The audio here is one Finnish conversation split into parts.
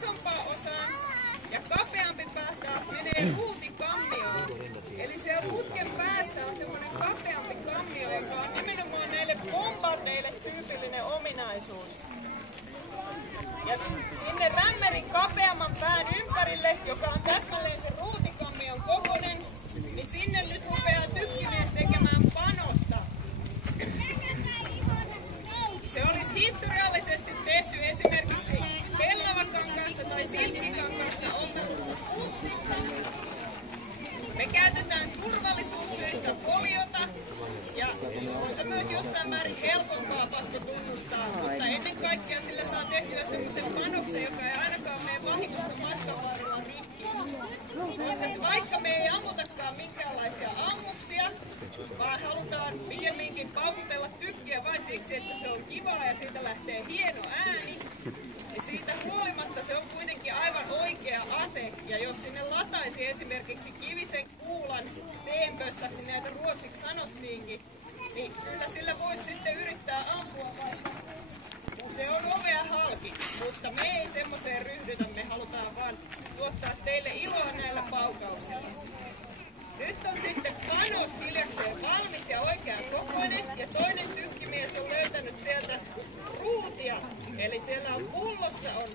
isompaan osaan ja kapeampi päästä taas menee ruutikammioon. Eli siellä putken päässä on semmoinen kapeampi kammio, joka on nimenomaan näille bombardeille tyypillinen ominaisuus. Ja sinne rämmärin kapeamman pään ympärille, joka on täsmälleen sen ruutikammion kokoinen, niin sinne nyt rupeaa tykkimies tekemään panosta. Se olisi historiallisesti tehty esimerkiksi pellavakankaasta tai silkkikankaasta ompeluppussista. Me käytetään turvallisuussyistä foliota ja on se myös jossain määrin helpompaa pakko tunnustaa, mutta ennen kaikkea sillä saa tehtyä semmoisen panoksen, joka ei ainakaan mene vahingossa matkan varrella rikki. Koska vaikka me ei ammutakaan minkäänlaisia ammuksia, vaan halutaan pikemminkin paukutella tykkiä vain siksi, että se on kivaa ja siitä lähtee hieno ääni, niin siitä huolimatta se on kuitenkin aivan oikea ase. Ja jos sinne lataisi esimerkiksi kivisen kuulan steenbössäksi, näitä ruotsiksi sanottiinkin, niin kyllä sillä voisi sitten yrittää ampua vaikka. Se on ovea halki, mutta me ei semmoiseen ryhdytä, me halutaan vaan tuottaa teille iloa näillä paukauksilla. Nyt on sitten panos hiljakseen valmis ja oikean kokoinen ja toinen tykkimies on löytänyt sieltä ruutia. Eli siellä on pullossa on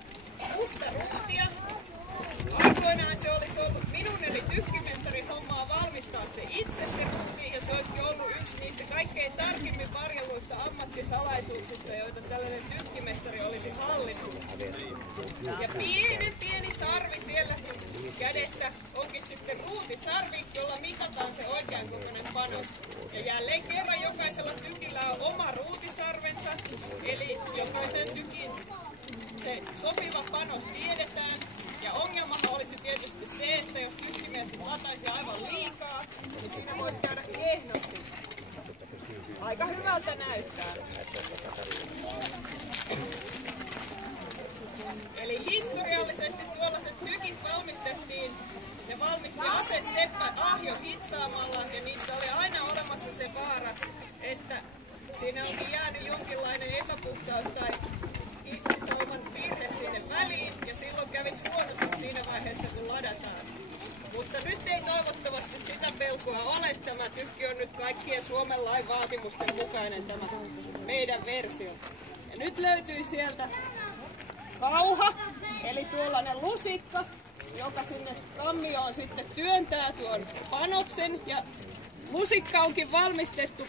musta ruutia. Aikoinaan se olisi ollut minun eli tykkimestarin hommaa valmistaa se itse se ruuti ja se olisikin ollut yksi niistä kaikkein tarkimmin varjeluista ammattisalaisuuksista, joita tällainen tykkimestari olisi hallinnut. Ja pieni sarvi siellä kädessä onkin sitten ruutisarvi, jolla mitataan se oikean kokoinen panos. Ja jälleen kerran jokaisella tykillä on oma ruutisarvensa, eli jokaisen tykin se sopiva panos tiedetään. Ja ongelmahan olisi tietysti se, että jos tykkimies lataisi aivan liikaa, niin siinä voisi käydä kehnosti. Aika hyvältä näyttää. Eli historiallisesti tuollaiset tykit valmistettiin, ne valmisti aseseppä Ahjo hitsaamalla ja niissä oli aina olemassa se vaara, että siinä onkin jäänyt jonkinlainen epäpuhtaus tai sauman virhe sinne väliin ja silloin kävisi huonosti siinä vaiheessa kun ladataan. Mutta nyt ei toivottavasti sitä pelkoa ole. Tämä tykki on nyt kaikkien Suomen lain vaatimusten mukainen tämä meidän versio. Ja nyt löytyy sieltä kauha, eli tuollainen lusikka, joka sinne kammioon sitten työntää tuon panoksen. Ja lusikka onkin valmistettu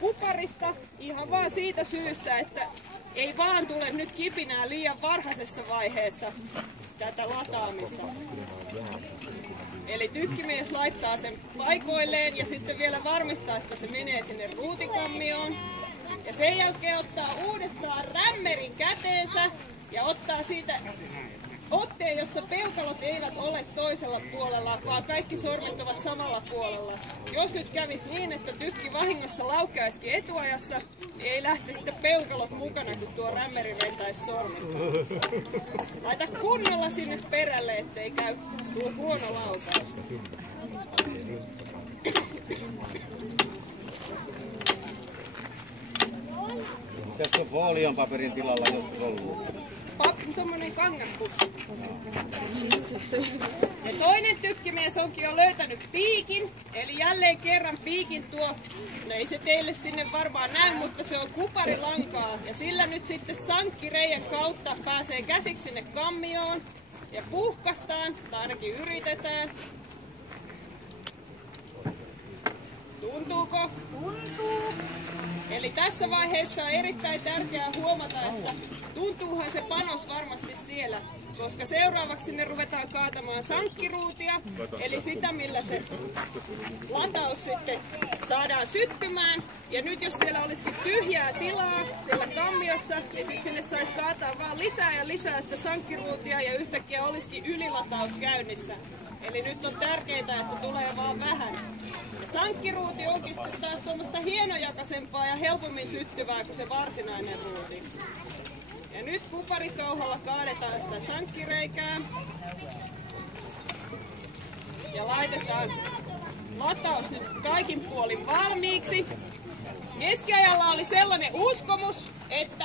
kuparista ihan vaan siitä syystä, että ei vaan tule nyt kipinää liian varhaisessa vaiheessa tätä lataamista. Eli tykkimies laittaa sen paikoilleen ja sitten vielä varmistaa, että se menee sinne ruutikammioon. Ja sen jälkeen ottaa uudestaan rämmerin käteensä ja ottaa siitä otteen, jossa peukalot eivät ole toisella puolella, vaan kaikki sormet ovat samalla puolella. Jos nyt kävisi niin, että tykki vahingossa laukeaisikin etuajassa, niin ei lähti sitten peukalot mukana, kun tuo rämmeri ventäisi sormista. Laita kunnolla sinne perälle, ettei käy tuo huono laukaus. Tästä on folionpaperin tilalla joskus ollut. Tommonen kangaspussi. Ja toinen tykkimies onkin jo löytänyt piikin, eli jälleen kerran piikin tuo, no ei se teille sinne varmaan näy, mutta se on kuparilankaa. Ja sillä nyt sitten sankkireiän kautta pääsee käsiksi sinne kammioon ja puhkastaan, tai ainakin yritetään. Tuntuuko? Tuntuu. Eli tässä vaiheessa on erittäin tärkeää huomata, että tuntuuhan se panos varmasti siellä, koska seuraavaksi sinne ruvetaan kaatamaan sankkiruutia, eli sitä millä se lataus sitten saadaan syttymään. Ja nyt jos siellä olisikin tyhjää tilaa siellä kammiossa, niin sitten sinne saisi kaataa vaan lisää ja lisää sitä sankkiruutia ja yhtäkkiä olisikin ylilataus käynnissä. Eli nyt on tärkeää, että tulee vaan vähän. Ja sankkiruuti onkin sitten taas tuommoista hienojakaisempaa ja helpommin syttyvää kuin se varsinainen ruuti. Ja nyt kuparikauhalla kaadetaan sitä sankkireikää ja laitetaan lataus nyt kaikin puolin valmiiksi. Keskiajalla oli sellainen uskomus, että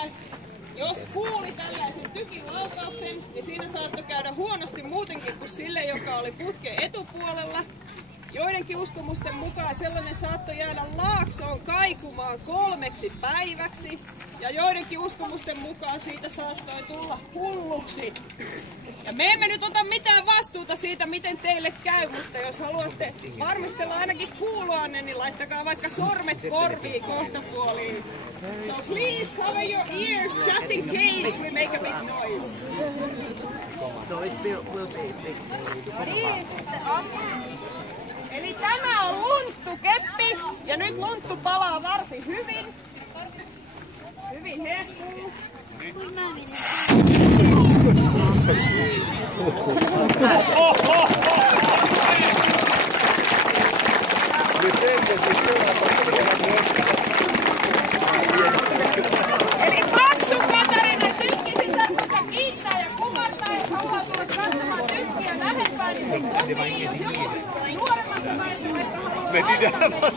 Jos kuuli tällaisen tykilaukauksen, niin siinä saattoi käydä huonosti muutenkin kuin sille, joka oli putken etupuolella. Joidenkin uskomusten mukaan sellainen saattoi jäädä laaksoon kaikumaan 3 päiväksi. Ja joidenkin uskomusten mukaan siitä saattoi tulla hulluksi. Ja me emme nyt ota mitään vastuuta siitä, miten teille käy, mutta jos haluatte varmistella ainakin kuuloanne, niin laittakaa vaikka sormet korviin kohtapuoliin. So please cover your ears just in case we make a big noise. So it will be big. Eli tämä on lunttukeppi ja nyt lunttu palaa varsin hyvin. Hyvin hehkuu. Eli paksu Katarina tykki sisältä kiittää ja kumartaa, jos haluaa tulla katsomaan tykkiä lähempää, niin se sopii. Jos joku nuoremmasta maista vaikka haluaa